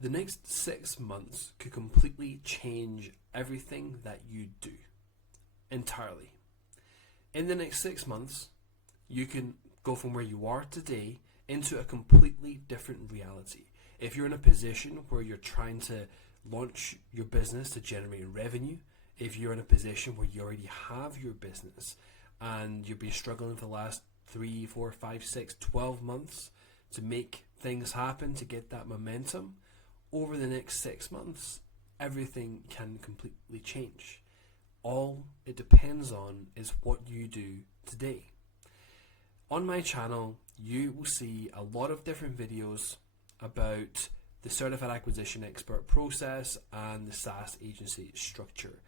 The next 6 months could completely change everything that you do entirely. In the next 6 months, you can go from where you are today into a completely different reality. If you're in a position where you're trying to launch your business to generate revenue, if you're in a position where you already have your business and you've been struggling for the last 3, 4, 5, 6, 12 months to make things happen, to get that momentum, over the next 6 months, everything can completely change. All it depends on is what you do today. On my channel, you will see a lot of different videos about the Certified Acquisition Expert process and the SaaS agency structure.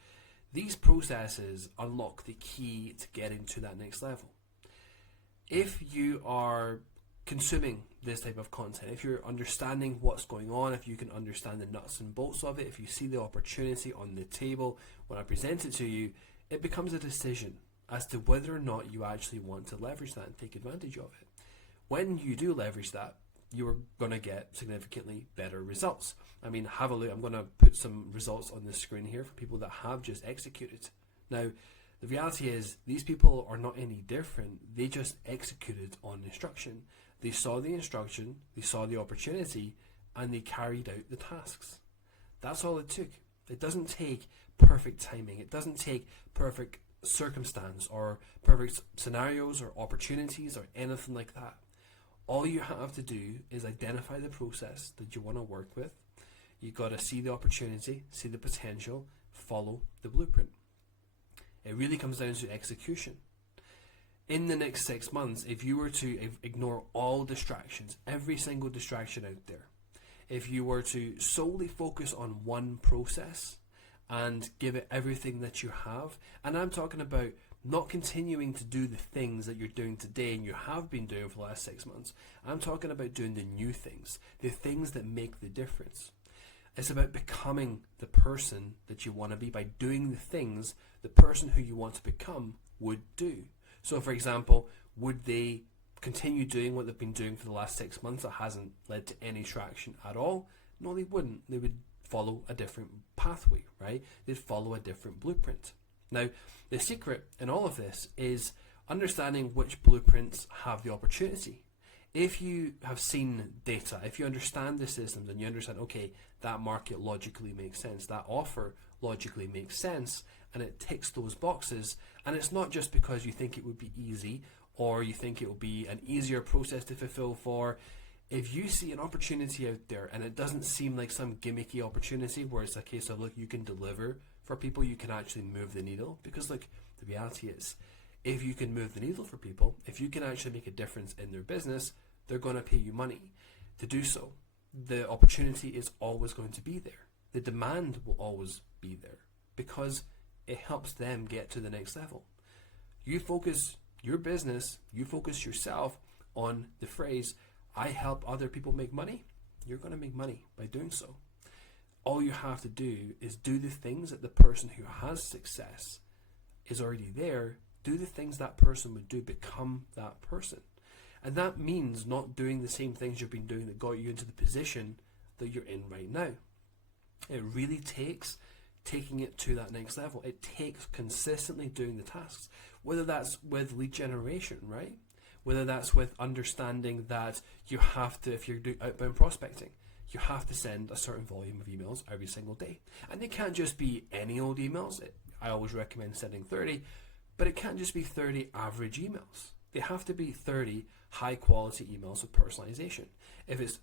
These processes unlock the key to getting to that next level. If you are consuming this type of content, if you're understanding what's going on, if you can understand the nuts and bolts of it, if you see the opportunity on the table when I present it to you, it becomes a decision as to whether or not you actually want to leverage that and take advantage of it. When you do leverage that, you are going to get significantly better results. I mean, have a look. I'm going to put some results on the screen here for people that have just executed. Now, the reality is these people are not any different. They just executed on instruction. They saw the instruction, they saw the opportunity, and they carried out the tasks. That's all it took. It doesn't take perfect timing. It doesn't take perfect circumstance or perfect scenarios or opportunities or anything like that. All you have to do is identify the process that you want to work with. You've got to see the opportunity, see the potential, follow the blueprint. It really comes down to execution. In the next 6 months, if you were to ignore all distractions, every single distraction out there, if you were to solely focus on one process and give it everything that you have, and I'm talking about not continuing to do the things that you're doing today and you have been doing for the last 6 months. I'm talking about doing the new things, the things that make the difference. It's about becoming the person that you want to be by doing the things the person who you want to become would do. So, for example, would they continue doing what they've been doing for the last 6 months that hasn't led to any traction at all? No, they wouldn't. They would follow a different pathway, right? They'd follow a different blueprint. Now, the secret in all of this is understanding which blueprints have the opportunity. If you have seen data, if you understand the systems and you understand, okay, that market logically makes sense, that offer logically makes sense, and it ticks those boxes, and it's not just because you think it would be easy or you think it will be an easier process to fulfill for. If you see an opportunity out there and it doesn't seem like some gimmicky opportunity where it's a case of, look, you can deliver for people, you can actually move the needle. Because look, the reality is, if you can move the needle for people, if you can actually make a difference in their business, they're going to pay you money to do so. The opportunity is always going to be there. The demand will always be there because it helps them get to the next level. You focus your business, you focus yourself on the phrase, I help other people make money, you're going to make money by doing so. All you have to do is do the things that the person who has success is already there. Do the things that person would do, become that person. And that means not doing the same things you've been doing that got you into the position that you're in right now. It really takes taking it to that next level. It takes consistently doing the tasks, whether that's with lead generation, right? Whether that's with understanding that you have to, if you're doing outbound prospecting, you have to send a certain volume of emails every single day. And they can't just be any old emails. I always recommend sending 30, but it can't just be 30 average emails. They have to be 30 high quality emails with personalization. If it's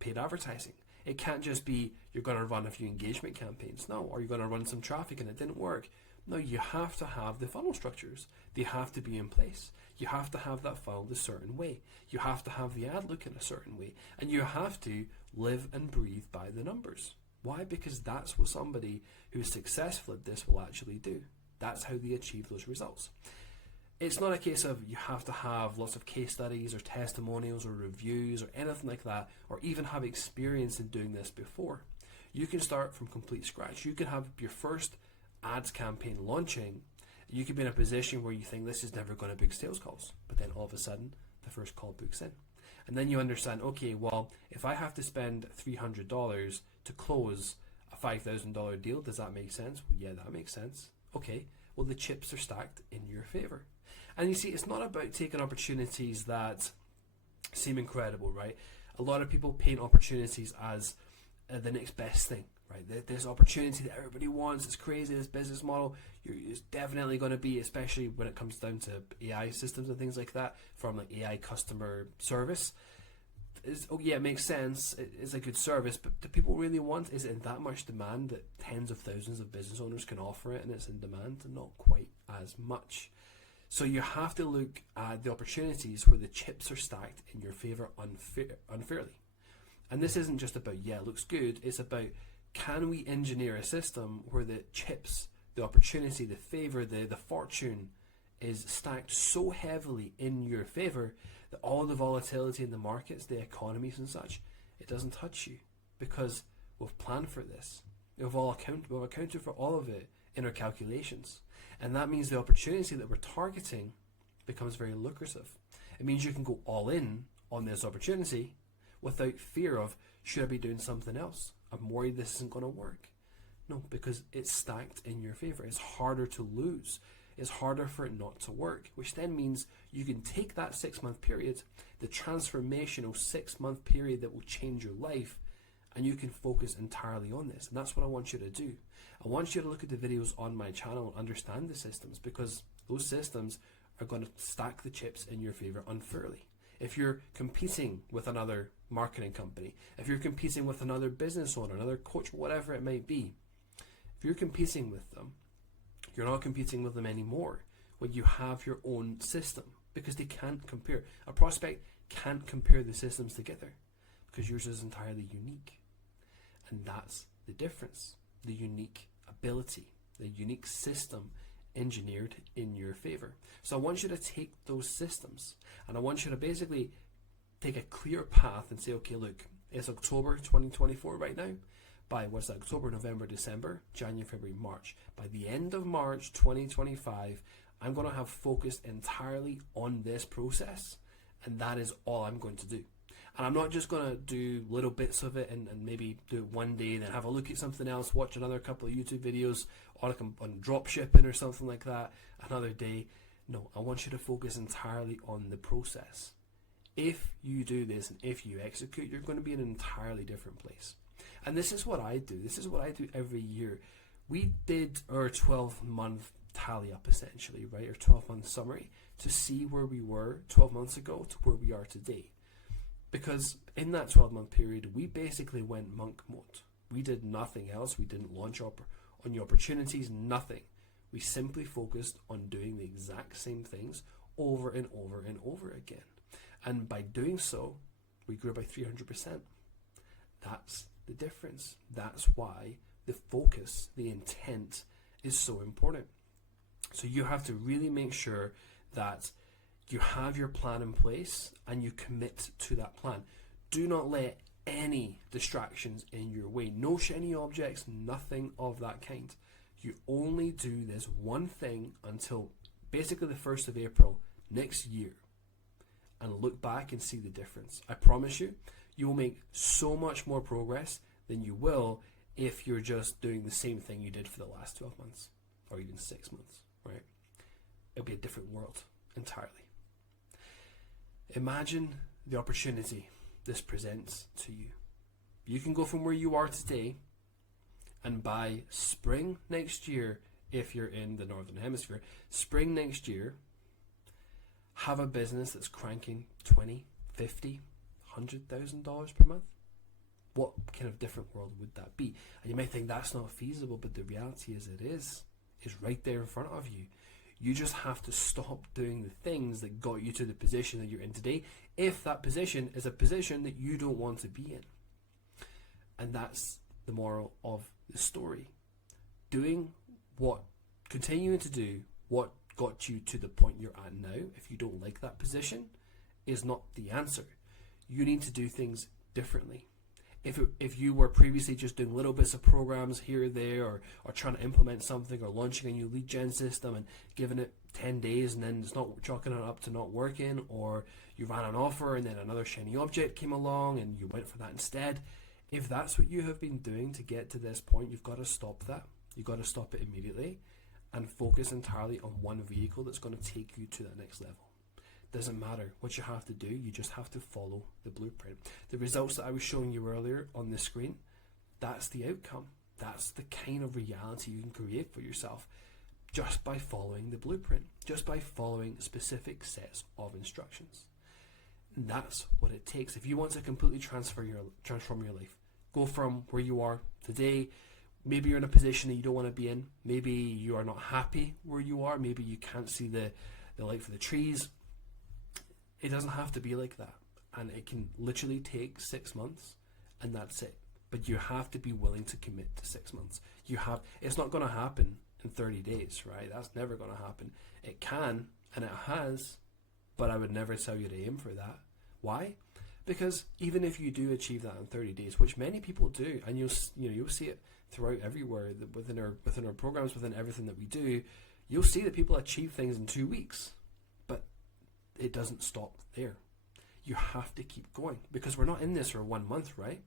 paid advertising, it can't just be you're going to run a few engagement campaigns. No, or you're going to run some traffic and it didn't work. No, you have to have the funnel structures. They have to be in place. You have to have that funnel a certain way. You have to have the ad look in a certain way. And you have to live and breathe by the numbers. Why? Because that's what somebody who's successful at this will actually do. That's how they achieve those results. It's not a case of you have to have lots of case studies or testimonials or reviews or anything like that, or even have experience in doing this before. You can start from complete scratch. You can have your first ads campaign launching. You could be in a position where you think this is never going to book sales calls, but then all of a sudden the first call books in. And then you understand, okay, well, if I have to spend $300 to close a $5,000 deal, does that make sense? Well, yeah, that makes sense. Okay, well, the chips are stacked in your favor. And you see, it's not about taking opportunities that seem incredible, right? A lot of people paint opportunities as the next best thing, right? This opportunity that everybody wants, it's crazy, this business model, it's definitely going to be, especially when it comes down to AI systems and things like that, from like AI customer service. Oh yeah, it makes sense, it's a good service, but do people really want, is it in that much demand that tens of thousands of business owners can offer it and it's in demand? Not quite as much. So you have to look at the opportunities where the chips are stacked in your favor unfairly. And this isn't just about, yeah, it looks good, it's about, can we engineer a system where the chips, the opportunity, the favor, the fortune is stacked so heavily in your favor that all the volatility in the markets, the economies and such, it doesn't touch you, because we've planned for this. We've accounted for all of it in our calculations. And that means the opportunity that we're targeting becomes very lucrative. It means you can go all in on this opportunity without fear of, should I be doing something else? I'm worried this isn't going to work. No, because it's stacked in your favor. It's harder to lose. It's harder for it not to work, which then means you can take that 6-month period, the transformational 6-month period that will change your life, and you can focus entirely on this. And that's what I want you to do. I want you to look at the videos on my channel and understand the systems, because those systems are going to stack the chips in your favor unfairly. If you're competing with another marketing company, if you're competing with another business owner, another coach, whatever it might be, if you're competing with them, you're not competing with them anymore when you have your own system, because they can't compare. A prospect can't compare the systems together because yours is entirely unique. And that's the difference, the unique ability, the unique system engineered in your favor. So I want you to take those systems and I want you to basically take a clear path and say, okay, look, it's October 2024 right now. By what's that, October, November, December, January, February, March. By the end of March 2025, I'm going to have focused entirely on this process, and that is all I'm going to do. And I'm not just going to do little bits of it and maybe do it one day, then have a look at something else, watch another couple of YouTube videos on drop shipping or something like that another day. No, I want you to focus entirely on the process. If you do this and if you execute, you're going to be in an entirely different place. And this is what I do. This is what I do every year. We did our 12-month tally up, essentially, right? Our 12-month summary to see where we were 12 months ago to where we are today. Because in that 12-month period, we basically went monk mode. We did nothing else. We didn't launch on new opportunities, nothing. We simply focused on doing the exact same things over and over and over again. And by doing so, we grew by 300%. That's the difference. That's why the focus, the intent is so important. So you have to really make sure that you have your plan in place and you commit to that plan. Do not let any distractions in your way. No shiny objects, nothing of that kind. You only do this one thing until basically the 1st of April next year and look back and see the difference. I promise you, you will make so much more progress than you will if you're just doing the same thing you did for the last 12 months or even 6 months, right? It'll be a different world entirely. Imagine the opportunity this presents to you. You can go from where you are today and by spring next year, if you're in the Northern Hemisphere, spring next year, have a business that's cranking $20,000, $50,000, $100,000 per month. What kind of different world would that be? And you might think that's not feasible, but the reality is it is. It's right there in front of you. You just have to stop doing the things that got you to the position that you're in today, if that position is a position that you don't want to be in. And that's the moral of the story. Continuing to do what got you to the point you're at now, if you don't like that position, is not the answer. You need to do things differently. If you were previously just doing little bits of programs here or there, or trying to implement something, or launching a new lead gen system and giving it 10 days and then it's not chalking it up to not working, or you ran an offer and then another shiny object came along and you went for that instead. If that's what you have been doing to get to this point, you've got to stop that. You've got to stop it immediately and focus entirely on one vehicle that's going to take you to that next level. Doesn't matter what you have to do, you just have to follow the blueprint. The results that I was showing you earlier on the screen, that's the outcome. That's the kind of reality you can create for yourself just by following the blueprint, just by following specific sets of instructions. And that's what it takes. If you want to completely transform your life, go from where you are today. Maybe you're in a position that you don't want to be in. Maybe you are not happy where you are. Maybe you can't see the light for the trees. It doesn't have to be like that. And it can literally take 6 months and that's it. But you have to be willing to commit to 6 months. It's not going to happen in 30 days, right? That's never going to happen. It can, and it has, but I would never tell you to aim for that. Why? Because even if you do achieve that in 30 days, which many people do, and you'll see it throughout everywhere within our programs, within everything that we do, you'll see that people achieve things in 2 weeks, but it doesn't stop there. You have to keep going, because we're not in this for 1 month, right?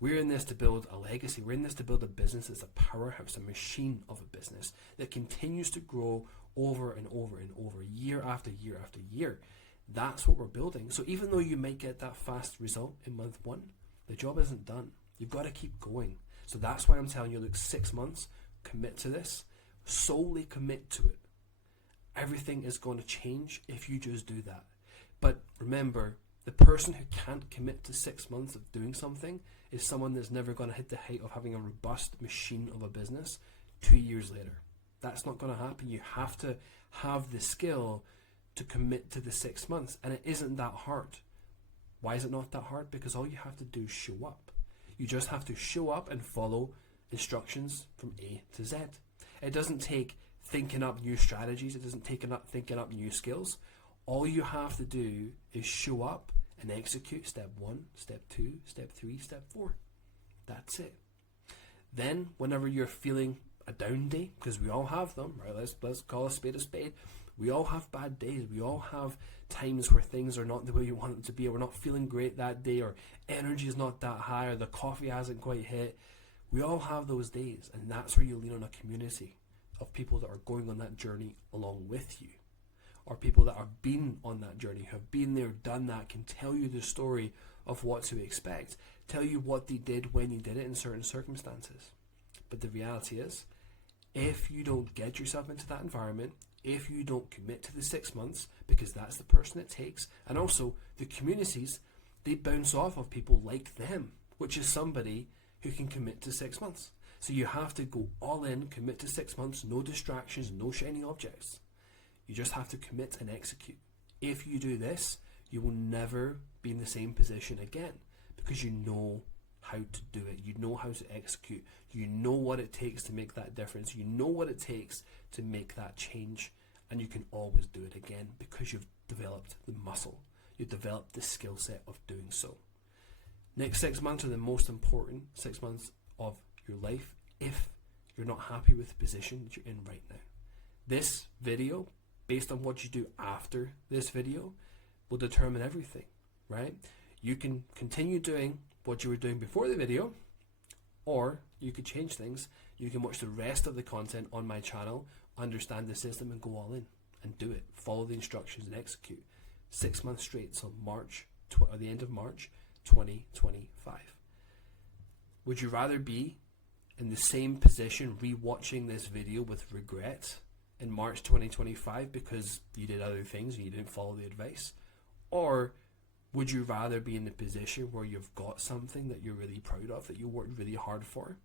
We're in this to build a legacy. We're in this to build a business that's a powerhouse, a machine of a business that continues to grow over and over and over, year after year after year. That's what we're building. So even though you might get that fast result in month 1, the job isn't done. You've got to keep going. So that's why I'm telling you, look, 6 months, commit to this, solely commit to it. Everything is going to change if you just do that. But remember, the person who can't commit to 6 months of doing something is someone that's never going to hit the height of having a robust machine of a business 2 years later. That's not going to happen. You have to have the skill to commit to the 6 months, and it isn't that hard. Why is it not that hard? Because all you have to do is show up. You just have to show up and follow instructions from A to Z. It doesn't take thinking up new strategies. It doesn't take thinking up new skills. All you have to do is show up and execute step 1, step 2, step 3, step 4. That's it. Then, whenever you're feeling a down day, because we all have them, right? Let's call a spade a spade. We all have bad days. We all have times where things are not the way we want them to be, or we're not feeling great that day, or energy is not that high, or the coffee hasn't quite hit. We all have those days, and that's where you lean on a community of people that are going on that journey along with you, or people that have been on that journey, have been there, done that, can tell you the story of what to expect, tell you what they did when they did it in certain circumstances. But the reality is, if you don't get yourself into that environment, if you don't commit to the 6 months, because that's the person it takes, and also the communities, they bounce off of people like them, which is somebody who can commit to 6 months. So you have to go all in, commit to 6 months, no distractions, no shiny objects. You just have to commit and execute. If you do this, you will never be in the same position again, because you know how to do it. You know how to execute. You know what it takes to make that difference. You know what it takes to make that change, and you can always do it again because you've developed the muscle. You've developed the skill set of doing so. Next 6 months are the most important 6 months of your life if you're not happy with the position that you're in right now. This video, based on what you do after this video, will determine everything, right? You can continue doing what you were doing before the video, or you could change things. You can watch the rest of the content on my channel, understand the system, and go all in and do it. Follow the instructions and execute. 6 months straight, so the end of March 2025. Would you rather be in the same position rewatching this video with regret in March 2025 because you did other things and you didn't follow the advice? Or would you rather be in the position where you've got something that you're really proud of, that you worked really hard for,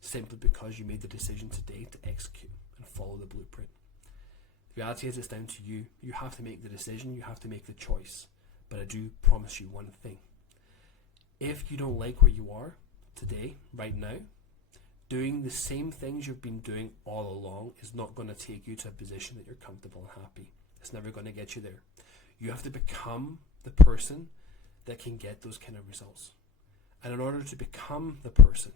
simply because you made the decision today to execute and follow the blueprint? The reality is, it's down to you. You have to make the decision, you have to make the choice. But I do promise you one thing. If you don't like where you are today, right now, doing the same things you've been doing all along is not going to take you to a position that you're comfortable and happy. It's never going to get you there. You have to become the person that can get those kind of results. And in order to become the person,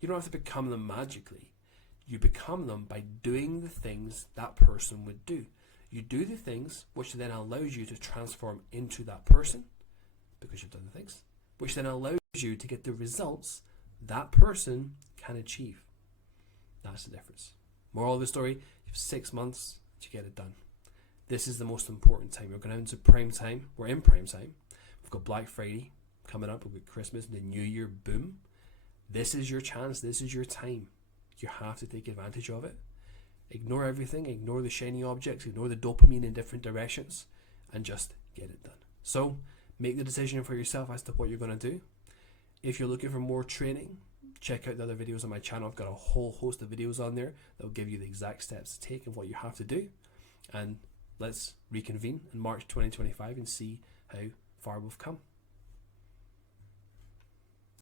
you don't have to become them magically. You become them by doing the things that person would do. You do the things which then allows you to transform into that person because you've done the things, which then allows you to get the results that person can achieve. That's the difference. Moral of the story, you have 6 months to get it done. This is the most important time. We're going into prime time. We're in prime time. We've got Black Friday coming up. We've got Christmas and the New Year. Boom. This is your chance. This is your time. You have to take advantage of it. Ignore everything. Ignore the shiny objects. Ignore the dopamine in different directions and just get it done. So make the decision for yourself as to what you're going to do. If you're looking for more training, check out the other videos on my channel. I've got a whole host of videos on there that will give you the exact steps to take and what you have to do. And let's reconvene in March 2025 and see how far we've come.